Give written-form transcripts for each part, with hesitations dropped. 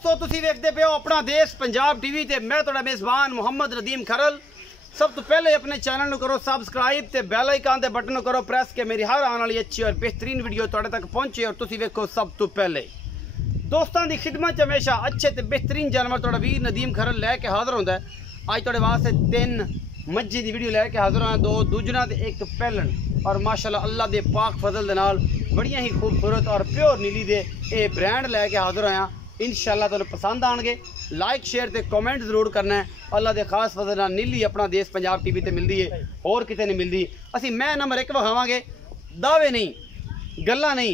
दोस्तों तुसी देखते पे हो अपना देश पंजाब टीवी ते मैं तुहाडा मेज़बान मुहम्मद नदीम खरल। सब तो पहले अपने चैनल करो सबसक्राइब ते बैल आइकन दे बटन करो प्रेस के मेरी हर आने वाली अच्छी और बेहतरीन वीडियो तुहाडे तक पहुंचे और तुसी देखो सब तो पहले। दोस्तों की खिदमत हमेशा अच्छे ते बेहतरीन जानवर तुहाडा वीर नदीम खरल लैके हाजिर होंदा है। अज तुहाडे वास्ते 3 मज्जी की वीडियो लैके हाजिर होया, 2 दूजना ते 1 पैलन और माशाल्लाह अल्लाह दे पाक फजल दे नाल बड़ियां ही खूबसूरत और प्योर नीली दे ये ब्रांड लैके हाजिर होया। इंशाल्लाह तुहानू पसंद आएंगे। लाइक शेयर ते कमेंट जरूर करना है। अल्लाह दे खास फजल नाल नीली अपना देश पंजाब टीवी ते मिलती है, होर किते नहीं मिलती। असी मैं नंबर 1 विखावांगे, दावे नहीं गल्लां नहीं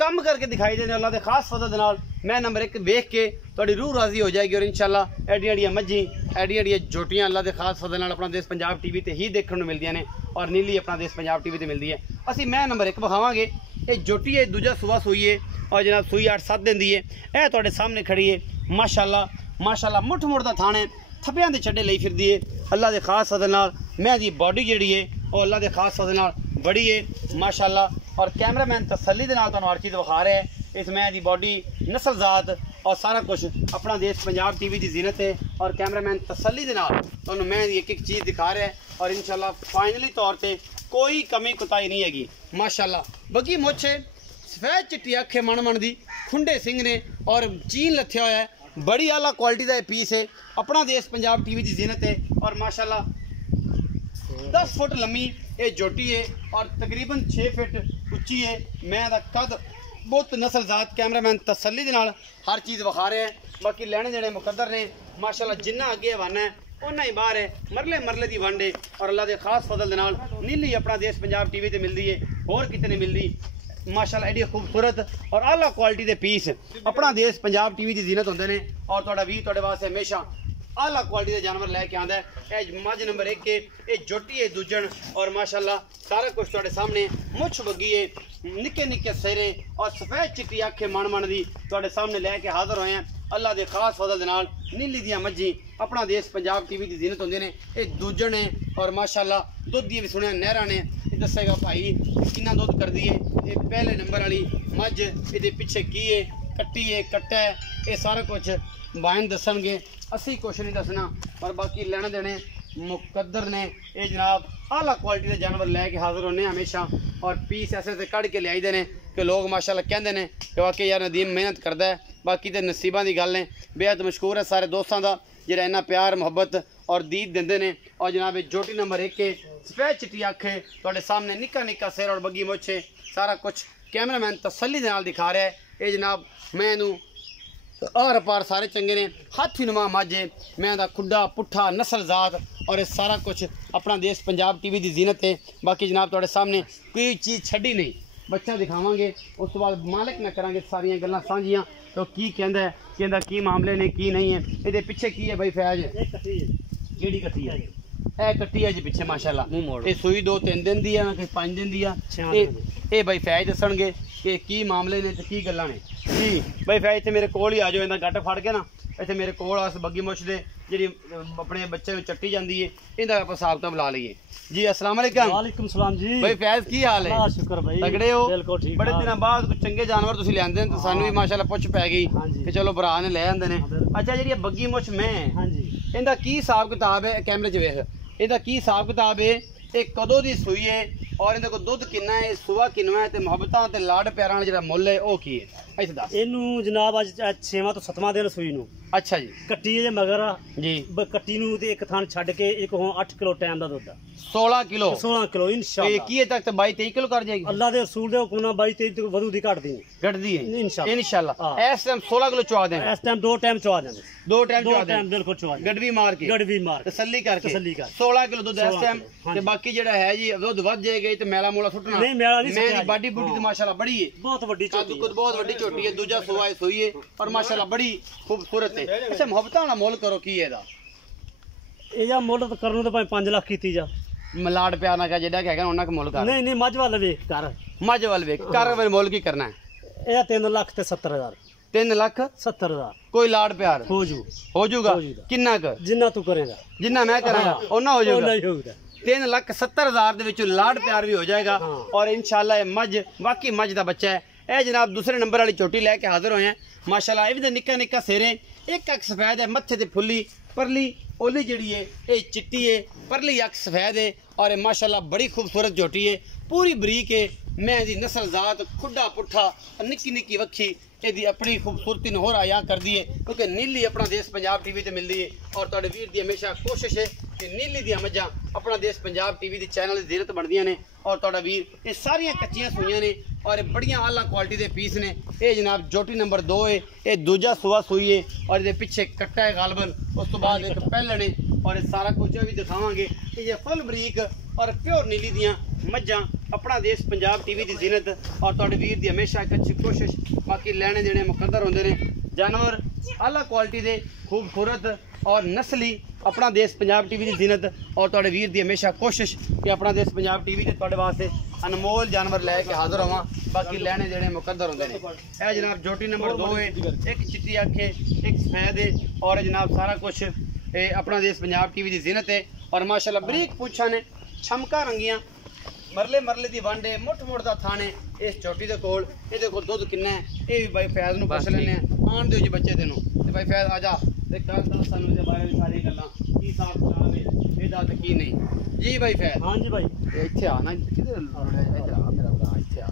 कम करके दिखाई देने। अल्लाह दे खास फजल दे नाल मैं नंबर 1 वेख के तुहाडी रूह राजी हो जाएगी और इंशाल्लाह एडियां एडियां मज्जी एडियां एडियां जोटियां अल्लाह दे खास फजल नाल अपना देश पंजाब टीवी ते ही देखने को मिलदियां ने और नीली अपना देश पंजाब टीवी ते मिलती है। असी मैं नंबर 1 विखावांगे। ये जोटी है, दूजा सुबह सूई है और जनाब सूई 8-7 दिन दी है। यह तुहाडे सामने खड़ी है माशाल्लाह माशाल्लाह मुठ मुठ दा थाने थप्पियां दे छड्डे लई फिरदी है। अल्लाह दे खास फजल नाल मैं दी बॉडी जिहड़ी है और अल्लाह दे खास फजल नाल बड़ी है माशाल्लाह। और कैमरामैन तसल्ली दे नाल तुहानू हर चीज़ विखा रहा है। इस मैं दी बॉडी नस्ल जात और सारा कुछ अपना देश पंजाब टीवी की जीनत है और कैमरामैन तसल्ली दे नाल तुहानू मैं दी एक चीज़ दिखा रहा है और इंशाल्लाह फाइनली तौर पर कोई कमी कुताही नहीं हैगी माशाल्लाह। बगी मुछ है, सफेद चिट्टी अख है, मन दी खुंडे सिंह ने और चीन लथ्या होया है। बड़ी आला क्वालिटी का पीस है, अपना देश पंजाब टीवी की जीनत है और माशाल्लाह 10 फुट लम्मी ये जोटी है और तकरीबन 6 फुट उच्ची है। मैं दा कद बहुत नस्ल जात कैमरामैन तसल्ली दे नाल हर चीज़ विखा रहे हैं। बाकी लैने देने मुकद्दर ने माशाल्लाह, जिन्ना अगे हवाना है उन्ना ही बाहर है। मरले मरले की वंड है और अल्लाह के खास फजल दे नाल नीली अपना देश पंजाब टीवी ते मिलती है, होर किते नहीं मिलती माशाल्लाह। एडी खूबसूरत और आला क्वालिटी के पीस अपना देश पंजाब टीवी की जीनत होंदे ने और तुहाडा वीर तुहाडे वास्ते हमेशा आला क्वालिटी के जानवर लैके आंदा है। यह मझ नंबर 1 है, ये जोटी है दूजन और माशाल्लाह सारा कुछ तुहाडे सामने मुछ बगी है, निक्के निक्के सेरे और सफेद चिट्टी अख मन दी तुहाडे सामने लैके हाजिर होए हैं। अल्लाह के खास फजल दे नाल नीली दियां मज्जी अपना देश पंजाब टीवी की जीनत होंदे ने। ये दूजन है और माशाल्लाह दुध दी भी सुनिया नहरा ने दसेगा भाई कितना दुध कर दी है। ये पहले नंबर वाली मझ, ये पिछे की है, कट्टी है, कट्टा है, ये सारा कुछ बायन दसणगे, असी कुछ नहीं दसना पर बाकी लेने देने मुकद्दर ने। ये जनाब आला क्वालिटी के जानवर लैके हाजिर होने हमेशा और पीस ऐसे से कढ़ के लियाई देने कि लोग माशाल्लाह कहते हैं कि वाकई यार नदीम मेहनत करता है। बाकी तो नसीबों की गल है, बेहद मशहूर है सारे दोस्तों का जिहड़ा इन्ना प्यार मुहब्बत और दीद देंदे ने। और जनाब जोटी नंबर 1 है, सफेद चिट्टी अख है, तुहाडे सामने निक्का निक्का सिर और बगी मुछ है, सारा कुछ कैमरामैन तसल्ली दे नाल दिखा रहा है। ये जनाब मैं नू आर पार सारे चंगे ने, हाथी नुमा मझ है, मैं दा खुड्डा पुट्ठा नस्ल जात और ये सारा कुछ अपना देश पंजाब टीवी की जीनत है। बाकी जनाब तुहाडे सामने कोई चीज़ छड्डी नहीं, बच्चा दिखावांगे उस तो बाद मालिक ना करांगे सारियां गल्लां सांझियां तो की कहंदा की मामले ने की नहीं है। ये पिछे की है भाई फैज केड़ी कट्टी है? ए कट्टी है जी पिछे माशाल्लाह। ये सूई 2-3 दिन दी है ना 5 दिन दी है। ये भाई फैज दसणगे कि की मामले ने ते की गल्लां ने जी। भाई फैज इत्थे मेरे कोल ही आ जाओ, इन्दा गट फड़ के ना इत्थे मेरे कोल अस बग्गी मुछ दे जी अपने बच्चे में चट्टी जाती है, इनका आप हिसाब तो बुला लीए जी। अस्सलाम वालेकुम। वालेकुम सलाम जी। भाई फैज की हाल है? शुक्र भाई, तगड़े हो? बिल्कुल ठीक। बड़े दिनों बाद कुछ चंगे जानवर तुसीं लिआंदे तो सानू भी माशाल्लाह पुछ पै गई कि चलो भरा ने ले आंदे ने। अच्छा जी बग्गी मुछ में हाँ जी, इनका की हिसाब किताब है? कैमरे च वेख, इनका की हिसाब किताब है? ये कदों दी सूई है और इनका दुध किन्ना है, सुबह किन्ना है, मुहब्बतां ते लाड प्यारां वाला जिहड़ा मुੱਲ है वो की है? इत्थे दस। इनू जनाब अज 6वां तो 7वां दिन सूई नू। अच्छा जी। कट्टी जे मगर जी कट्टी नू ते एक थान छड्ड के एक हुण 8 किलो टाइम दा दुध 16 किलो 16 किलो इंशाअल्लाह। की तक 22-23 किलो कर जाएगी अल्लाह दे रसूल दे हुक्म नाल 22-23 तो वधू दी घटदी घटदी है इंशाअल्लाह। इंशाअल्लाह इस टाइम 16 किलो चवा दें। इस टाइम 2 टाइम चवा देंगे, 2 टाइम चवा दें बिल्कुल चवा देंगे, गड़वी मार के तसल्ली करके 16 किलो दूध इस टाइम ते बाकी जेड़ा है जी दुध वध जाएगा ते मैला मोला सुटना नहीं, मैला नहीं मैं दी बॉडी बूटी ते माशाल्लाह बड़ी है, बहुत वड्डी चोटी है, बहुत वड्डी चोटी है। दूजा सुआ सोई है और माशाल्लाह बड़ी खूबसूरत है। अच्छा मुहब्बतां वाला मुੱਲ करो की है दा? ਇਹਦਾ ਮੁੱਲ ਤਾਂ ਕਰਨ ਨੂੰ ਤਾਂ 5 ਲੱਖ ਕੀਤੀ ਜਾ ਮਲਾੜ ਪਿਆਰ ਨਾ ਕਹ ਜਿਹੜਾ ਹੈਗਾ ਉਹਨਾਂ ਕੋ ਮੁੱਲ ਕਰ। ਨਹੀਂ ਨਹੀਂ ਮੱਝ ਵੱਲ ਵੇਖ ਕਰ, ਮੱਝ ਵੱਲ ਵੇਖ ਕਰ ਫਿਰ ਮੁੱਲ ਕੀ ਕਰਨਾ ਹੈ? ਇਹਦਾ 3 ਲੱਖ ਤੇ 70,000 3 ਲੱਖ 70,000 ਕੋਈ ਲਾੜ ਪਿਆਰ ਹੋ ਜਾਊਗਾ ਕਿੰਨਾ ਕ? ਜਿੰਨਾ ਤੂੰ ਕਰੇਗਾ, ਜਿੰਨਾ ਮੈਂ ਕਰਾਂਗਾ ਉਹਨਾਂ ਹੋ ਜਾਊਗਾ। ਨਹੀਂ ਹੋਊਗਾ 3,70,000 ਦੇ ਵਿੱਚ ਲਾੜ ਪਿਆਰ ਵੀ ਹੋ ਜਾਏਗਾ और इंशाल्लाह ये मझ वाकई मझ का बच्चा है। ਇਹ जनाब दूसरे नंबर वाली चोटी लैके हाजिर होए हैं माशाल्लाह ये भी निक्का निक्का सिर है, एक अख सफेद है, मत्थे ते फुल्ली परली ओली जड़ी है ये चिट्टी है, परली अख सफेद है और ये माशाल्लाह बड़ी खूबसूरत झोटी है, पूरी बरीक है। मैं दी नस्ल जात खुडा पुठा निक्की निक्की वक्खी यदि अपनी खूबसूरती ने होर आया कर दी है, क्योंकि नीली अपना देश पंजाब टीवी ते मिलती है और तुहाडे वीर दी हमेशा कोशिश है कि नीली दी मझां अपना देश पंजाब टीवी दी चैनल दी जीरत बनदियां ने और तुहाडा वीर ये सारियां कच्चियां सूइयां ने और ये बढ़िया आला क्वालिटी दे पीस ने। ये जनाब जोटी नंबर 2 है, ये दूजा सुआ सूई है और ये पीछे कट्टा है गालबन, उस तो बाद एक पैलण है और ये सारा कुछ भी दिखावांगे। ये फुल बरीक और प्योर नीली दियां मझां अपना देश पंजाब टीवी की जीनत और तुहाडे वीर दी हमेशा एक अच्छी कोशिश, बाकी लेने देने मुकद्दर होंदे ने। जानवर आला क्वालिटी दे खूबसूरत और नस्ली अपना देश पंजाब टीवी की जीनत और तुहाडे वीर दी हमेशा कोशिश कि अपना देश पंजाब टीवी ते तुहाडे वास्ते अनमोल जानवर लैके हाजिर होवां, बाकी लेने देने मुकद्दर होंदे ने। ए जनाब जोटी नंबर 2 है, एक चिट्टी अख है, एक सफेद है और जनाब सारा कुछ ये अपना देश पंजाब टीवी की जीनत है और माशाल्लाह बरीक पूछा ने, छमका रंगियां, मरले मरले दी वंड है, मुठ मुठ दा थाने इस छोटी दे कोल। इहदे कोल दुध किन्ना है ये भी भाई फैज नूं पुछ लैने आण दिओ जी बच्चे तेनों ते भाई फैज आ जा ते कल दस सानूं इहदे बारे में सारी गल्लां की हिसाब किताब है ਇਹਦਾ ਤੇ ਕੀ ਨਹੀਂ ਜੀ ਭਾਈ ਫੈਜ਼। ਹਾਂਜੀ ਭਾਈ ਇੱਥੇ ਆ ਨਾ ਕਿਧਰ ਇੱਧਰ ਆ ਮੇਰਾ ਭਰਾ ਇੱਥੇ ਆ।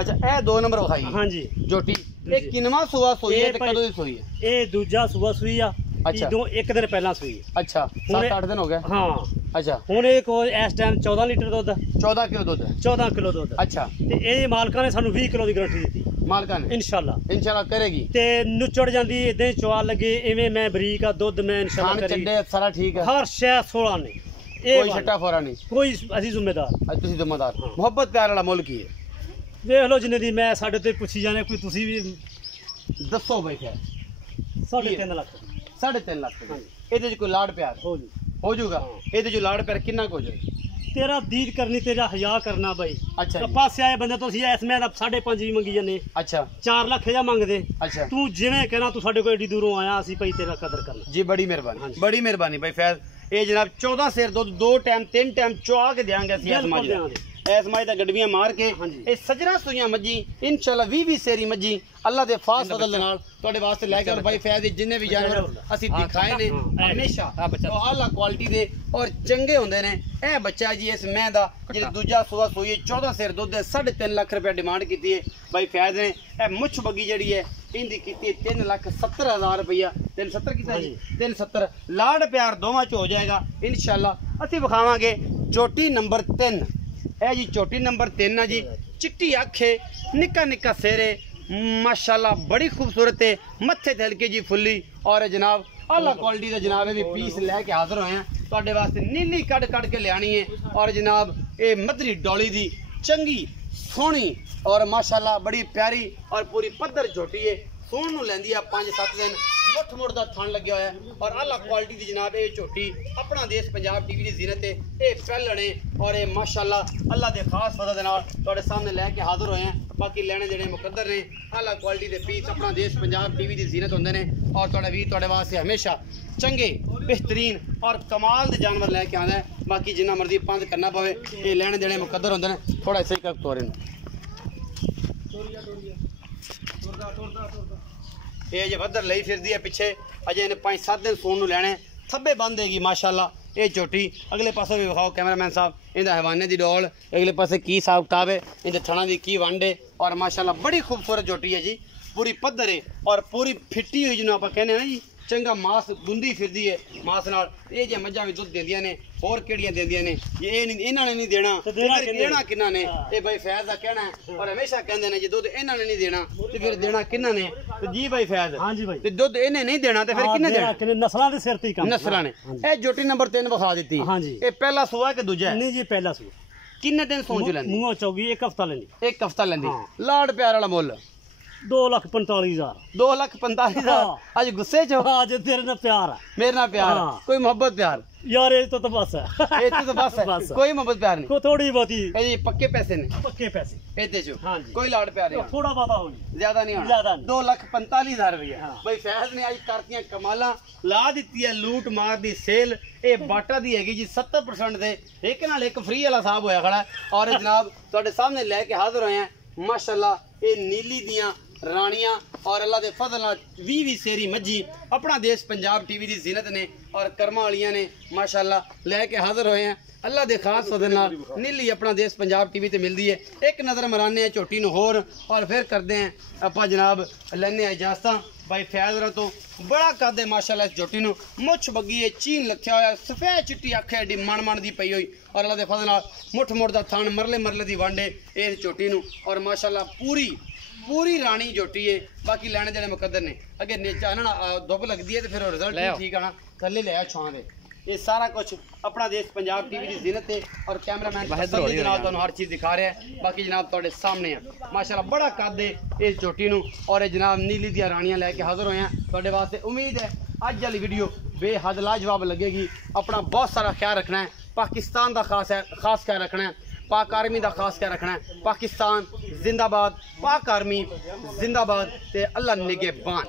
ਅੱਛਾ ਇਹ 2 ਨੰਬਰ ਵਿਖਾਈ ਹਾਂਜੀ ਜੋਟੀ, ਇਹ ਕਿੰਨਵਾਂ ਸੂਆ ਸੂਈ ਹੈ ਤੇ ਕਦੋਂ ਦੀ ਸੂਈ ਹੈ? ਇਹ ਦੂਜਾ ਸੂਆ ਸੂਈ ਆ। ਅੱਛਾ ਜਦੋਂ ਇੱਕ ਦਿਨ ਪਹਿਲਾਂ ਸੂਈ। ਅੱਛਾ 7-8 ਦਿਨ ਹੋ ਗਏ। ਹਾਂ ਅੱਛਾ ਹੁਣ ਇਹ ਕੋਲ ਇਸ ਟਾਈਮ 14 ਲੀਟਰ ਦੁੱਧ, 14 ਕਿਲੋ ਦੁੱਧ, 14 ਕਿਲੋ ਦੁੱਧ। ਅੱਛਾ ਤੇ ਇਹ ਮਾਲਕਾਂ ਨੇ ਸਾਨੂੰ 20 ਕਿਲੋ ਦੀ ਗਾਰੰਟੀ ਦਿੱਤੀ ਮਾਲਕਾਂ ਨੇ, ਇਨਸ਼ਾਅੱਲਾ ਕਰੇਗੀ ਤੇ ਨੁੱਚੜ ਜਾਂਦੀ ਇਦਾਂ ਹੀ ਚਵਾ ਲੱਗੇ ਇਵੇਂ ਮੈਂ ਬਰੀਕ ਆ ਦੁੱਧ ਮੈਂ ਇਨਸ਼ਾਅੱਲਾ ਕਰੀ ਚੱਡੇ ਸਾਰਾ ਠੀਕ ਹੈ, ਹਰ ਸ਼ੈ 16 ਨੇ ਕੋਈ ਛੱਟਾ ਫੋਰਾ ਨਹੀਂ, ਕੋਈ ਅਸੀਂ ਜ਼ਿੰਮੇਦਾਰ। ਤੁਸੀਂ ਜ਼ਿੰਮੇਦਾਰ, ਮੁਹੱਬਤ ਪਿਆਰ ਵਾਲਾ ਮੁੱਲ ਕੀ ਹੈ? ਵੇਖ ਲਓ ਜਿੰਨੇ ਦੀ ਮੈਂ ਸਾਡੇ ਤੇ ਪੁੱਛੀ ਜਾਣੇ, ਕੋਈ ਤੁਸੀਂ ਵੀ ਦੱਸੋ ਬਈ। ਖੈਰ 3.5 ਲੱਖ 3.5 ਲੱਖ ਇਹਦੇ ਚ ਕੋਈ ਲਾੜ ਪਿਆਰ ਹੋ ਜਾਊਗਾ? ਇਹਦੇ ਚ ਲਾੜ ਪਿਆਰ ਕਿੰਨਾ ਕੁ ਹੋ ਜਾਏ? ਤੇਰਾ ਦੀਦ ਕਰਨੀ, ਤੇਰਾ ਹਯਾ ਕਰਨਾ ਬਾਈ। ਅੱਛਾ ਪਾਸੇ ਆਏ ਬੰਦੇ ਤੁਸੀਂ ਇਸ ਮੈਂ 5.5 ਵੀ ਮੰਗੀ ਜਾਂਦੇ। ਅੱਛਾ 4 ਲੱਖ ਜਾਂ ਮੰਗਦੇ। ਅੱਛਾ ਤੂੰ ਜਿਵੇਂ ਕਹਿਣਾ, ਤੂੰ ਸਾਡੇ ਕੋਲ ਏਡੀ ਦੂਰੋਂ ਆਇਆ, ਅਸੀਂ ਭਾਈ ਤੇਰਾ ਕਦਰ ਕਰਨਾ ਜੀ। ਬੜੀ ਮਿਹਰਬਾਨੀ, ਬੜੀ ਮਿਹਰਬਾਨੀ ਭਾਈ ਫੈਜ਼। ਇਹ ਜਨਾਬ 14 ਸਿਰ ਦੁੱਧ 2 ਟਾਈਮ 3 ਟਾਈਮ ਚੁਆ ਕੇ ਦੇਾਂਗੇ ਅਸੀਂ ਇਸ ਮਾਝ ਦਾ। ਇਸ ਮਾਝ ਦਾ ਗੱਡਵੀਆਂ ਮਾਰ ਕੇ ਇਹ ਸਜਰਾ ਸੂਈਆਂ ਮੱਝੀ ਇਨਸ਼ਾਅੱਲਾ 20 ਸੇਰੀ ਮੱਝੀ ਅੱਲਾ ਦੇ ਖਾਸ ਫਜ਼ਲ ਦੇ ਨਾਲ ਤੁਹਾਡੇ ਵਾਸਤੇ ਲੈ ਕੇ ਭਾਈ ਫੈਜ਼ ਦੇ ਜਿੰਨੇ ਵੀ ਜਾਨਵਰ ਅਸੀਂ ਦਿਖਾਏ ਨੇ ਹਮੇਸ਼ਾ ਆਲਾ ਕੁਆਲਿਟੀ ਦੇ ਔਰ ਚੰਗੇ ਹੁੰਦੇ ਨੇ। ਇਹ ਬੱਚਾ ਜੀ ਇਸ ਮੈਂ ਦਾ ਜਿਹੜਾ ਦੂਜਾ ਸੂਆ ਸੂਈ 14 ਸਿਰ ਦੁੱਧ 3.5 ਲੱਖ ਰੁਪਏ ਡਿਮਾਂਡ ਕੀਤੀ ਹੈ ਭਾਈ ਫੈਜ਼ ਨੇ। ਇਹ ਮੁੱਛ ਬੱਗੀ ਜਿਹੜੀ ਹੈ ਇਹਦੀ ਕੀਤੀ 3,70,000 ਰੁਪਇਆ। 370 ਕੀਤਾ ਜੀ, 370 ਲਾੜ ਪਿਆਰ ਦੋਵਾਂ ਚ ਹੋ ਜਾਏਗਾ ਇਨਸ਼ਾਅੱਲਾ। ਅਸੀਂ ਵਿਖਾਵਾਂਗੇ ਚੋਟੀ ਨੰਬਰ 3। ਇਹ ਜੀ ਚੋਟੀ नंबर 3 है जी, चिट्टी अख है, निक्का निक्का सिर है, माशाल्लाह बड़ी खूबसूरत है, मत्थे ते हल्की जी फुल्ली और जनाब आला क्वालिटी का जनाब भी पीस लैके हाजिर होए हैं तुहाडे वास्ते। नीली कड़ कड़ के लियानी है और जनाब ये मदरी डोली दी चंगी सोहनी और माशाल्लाह बड़ी प्यारी और पूरी पद्धर झोटी है। सूण नूं लैंदी आ 5-7 दिन, मुठ मुठ दा थण लग्या होया है और आला क्वालिटी दी जनाब ये झोटी अपना देश पंजाब टीवी दी जीनत है। ये पैलण है और ये माशाल्लाह अल्लाह दे खास फज़ल दे नाल तुहाडे सामने लैके हाजिर होए हैं। बाकी लेने देने मुकद्दर ने। आला क्वालिटी दे पीस अपना देश पंजाब टीवी दी जीनत होंदे ने और तुहाडा वीर तुहाडे वास्ते हमेशा चंगे बेहतरीन और कमाल दे जानवर लैके आंदा है। बाकी जिन्ना मर्जी पंज करना पवे ये लेने देने मुकद्दर होंदे ने। थोड़ा सही कर तोरे ये जे वधर लई फिरदी है पिछे अजे इन्हें 5-7 दिन सूण नूं लैणे थब्बे बंद हैगी माशाल्लाह। ये झोटी अगले पासे भी विखाओ कैमरामैन साहब, इहदा हवाने दी डोल अगले पासे की हिसाब किताब है, इहदे थणा दी की वंड है और माशाल्लाह बड़ी खूबसूरत झोटी है जी। पूरी पद्धर है और पूरी फिट्टी हुई जिन्होंने आप कहने ना जी, चंगा मास गुंदी फिरदी है मास नाल। ये जे मझां भी दुध देंदियां ने होर किहड़ियां देंदियां ने, ये नहीं इन्हां ने नहीं देना, देना किन्ना ने? ये भाई फैज दा कहना है और हमेशा कहंदे ने जे दुध इन्हां ने नहीं देना ते फिर देना किन्ना ने? तो जी भाई फैज हां जी भाई, ते दुध इन्हें नहीं देना ते फिर किन्ने देना? नस्लां दे सिर ते ही काम, नस्लां ने। ए जोटी नंबर 3 विखा दित्ती। हां जी, ये पहला सूआ है कि दूजा है? नहीं जी पहला सूआ। किन्ने दिन सूण च लैंदी? मुंह चौगी 1 हफ्ता लैंदी। 1 हफ्ता लैंदी। लाड़ प्यार वाला मुੱਲ 2,45,000। 2,45,000। आज गुस्से च हो? आज तेरे नाल प्यार है, मेरे नाल प्यार है, कोई मोहब्बत प्यार यार? ये तो बस है, ये तो बस है, कोई मोहब्बत प्यार नहीं, कोई थोड़ी बहुती। ये पक्के पैसे ने, पक्के पैसे एते जो। हां जी, कोई लाड़ प्यार नहीं, थोड़ा बहुता होगी, ज्यादा नहीं होना। 2,45,000 रुपया भाई फैज ने आज करतियां कमाला ला दित्ती है। लूट मार दी सेल ये बाटा दी हैगी जी 70% दे एक नाल एक फ्री वाला साहब होया खड़ा है और जनाब तुहाडे सामने लेके हाजिर होए हैं माशाल्लाह। ये नीली दियां रानियां और अल्लाह के फजल नाल 20 सेरी मज्जी अपना देश पंजाब टीवी की जीनत ने और कर्मा वालियां ने माशाअल्लाह लैके हाजिर होए हैं। अल्लाह के खास फजल नाल नीली अपना देश पंजाब टीवी ते मिलती है। एक नज़र मराने हैं झोटी नूं होर और फिर करते हैं आपां जनाब लैने इजाजत भाई फैज़रा तो। बड़ा कद है माशाअल्लाह इस झोटी नूं, मुछ बग्गी है, चीन लथया होया, सफेद चिट्टी अख है, मन दी पई हुई और अल्लाह के फजल नाल मुठ मुठ दा थान मरले मरले दी वंड है इस झोटी नूं और माशाअल्लाह पूरी रानी झोटी है। बाकी लैने जेड़े मुकद्दर ने अगे नीचा ना धुप लगती है तो फिर रिजल्ट भी ठीक आना थल्ले ले आ छां दे। ये सारा कुछ अपना देश पंजाब टीवी की जीनत है और कैमरामैन जनाब तुहानू हर चीज़ दिखा रहा है। बाकी जनाब तुहाडे सामने है माशाअल्लाह बड़ा कद है इस झोटी नूं और ये जनाब नीली दियां रानियां लैके हाजिर होए हैं तुहाडे वास्ते। उम्मीद है अज वाली वीडियो बेहद लाजवाब लगेगी। अपना बहुत सारा ख्याल रखना है, पाकिस्तान का खास ख्याल रखना है, पाक आर्मी का खास ख्याल रखना है। पाकिस्तान जिंदाबाद, पाक आर्मी जिंदाबाद ते अल्लाह निगहबान।